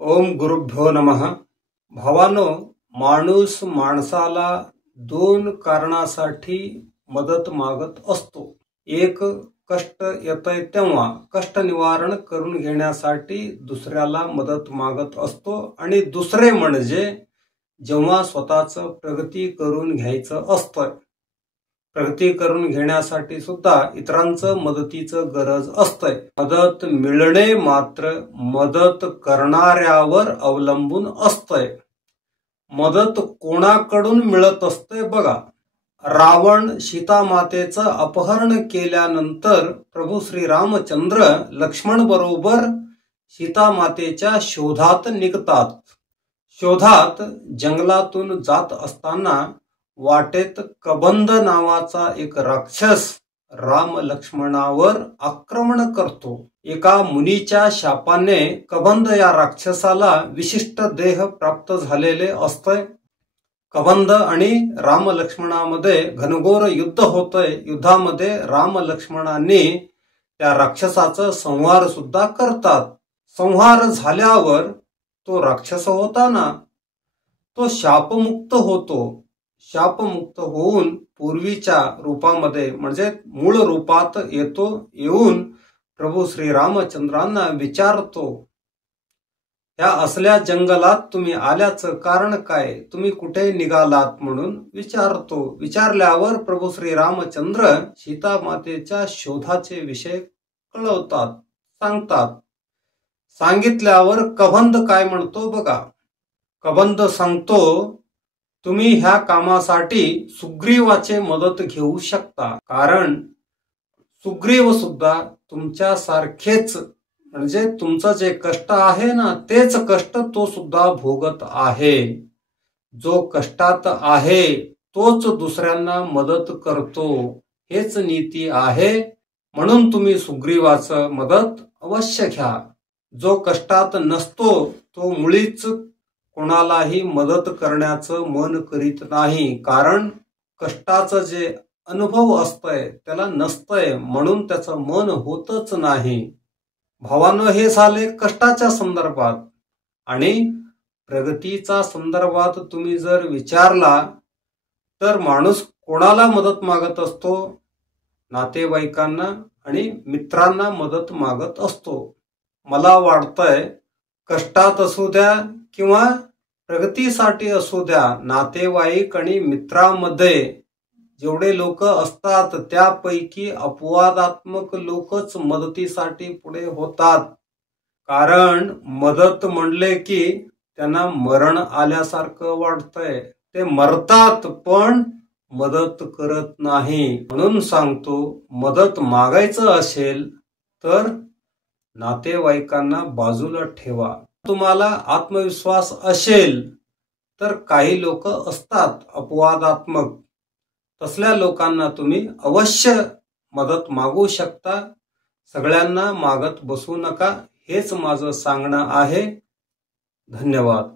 ओम गुरुभ्यो नमः। भावानो, माणूस माणसाला दोन कारणासाठी मदत मागत असतो। एक, कष्ट येतय तेव्हा कष्ट निवारण करून घेण्यासाठी दुसऱ्याला मदत मागत असतो, आणि दुसरे म्हणजे जेव्हा स्वतःचं प्रगती करून घ्यायचं असतं। प्रगती करून घेण्यासाठी सुद्धा इतरांचं मदतीचं गरज असते। मदत मिळणे मात्र मदत करणाऱ्यावर अवलंबून असते। मदत कोणाकडून मिळत असते बघा। रावण सीता मातेचं अपहरण केल्यानंतर प्रभू श्री रामचंद्र लक्ष्मण बरोबर सीता मातेच्या शोधात निघतात। शोधात जंगलातून जात असताना वाटेत कबंध नावाचा एक राक्षस राम लक्ष्मणावर आक्रमण करतो। एका मुनीच्या शापाने कबंध या राक्षसाला विशिष्ट देह प्राप्त झालेले असते। कबंध आणि राम लक्ष्मणामध्ये घनघोर युद्ध होतंय। युद्धामध्ये राम लक्ष्मणांनी त्या राक्षसाचा संहार सुद्धा करतात। संहार झाल्यावर तो राक्षस होता ना, तो शापमुक्त होतो। शापमुक्त होऊन पूर्वीच्या रूपामध्ये म्हणजे मूळ रूपात येतो। येऊन प्रभू श्री रामचंद्रांना विचारतो, ह्या असल्या जंगलात तुम्ही आल्याचं कारण काय, तुम्ही कुठे निघालात म्हणून विचारतो। विचारल्यावर प्रभू श्री रामचंद्र सीता मातेच्या शोधाचे विषय कळवतात, सांगतात। सांगितल्यावर कबंध काय म्हणतो बघा। कबंध सांगतो, तुम्ही ह्या कामासाठी सुग्रीवाचे मदत घेऊ शकता, कारण सुग्रीव सुद्धा तुमच्या सारखेच म्हणजे तुमचं जे कष्ट आहे ना, तेच कष्ट तो सुद्धा भोगत आहे। जो कष्टात आहे तोच दुसऱ्यांना मदत करतो, हेच नीती आहे। म्हणून तुम्ही सुग्रीवाचं मदत अवश्य घ्या। जो कष्टात नसतो तो मुळीच कोणालाही मदत करण्याचं मन करीत नाही, कारण कष्टाचं जे अनुभव असतंय त्याला नसतंय, म्हणून त्याचं मन होतच नाही। भावांनो, हे झाले कष्टाच्या संदर्भात। आणि प्रगतीचा संदर्भात तुम्ही जर विचारला तर माणूस कोणाला मदत मागत असतो? नातेवाईकांना आणि मित्रांना मदत मागत असतो। मला वाटतंय कष्टात असू द्या किंवा प्रगतीसाठी असू द्या, नातेवाईक आणि मित्रांमध्ये जेवढे लोक असतात त्यापैकी अपवादात्मक लोकच मदतीसाठी पुढे होतात। कारण मदत म्हणले की त्यांना मरण आल्यासारखं वाटतंय, ते मरतात पण मदत करत नाही। म्हणून सांगतो, मदत मागायचं असेल तर नातेवाईकांना बाजूला ठेवा। तुम्हाला आत्मविश्वास असेल तर काही लोक असतात अपवादात्मक, तसल्या लोकांना तुम्ही अवश्य मदत मागू शकता। सगळ्यांना मागत बसू नका, हेच माझं सांगणं आहे। धन्यवाद।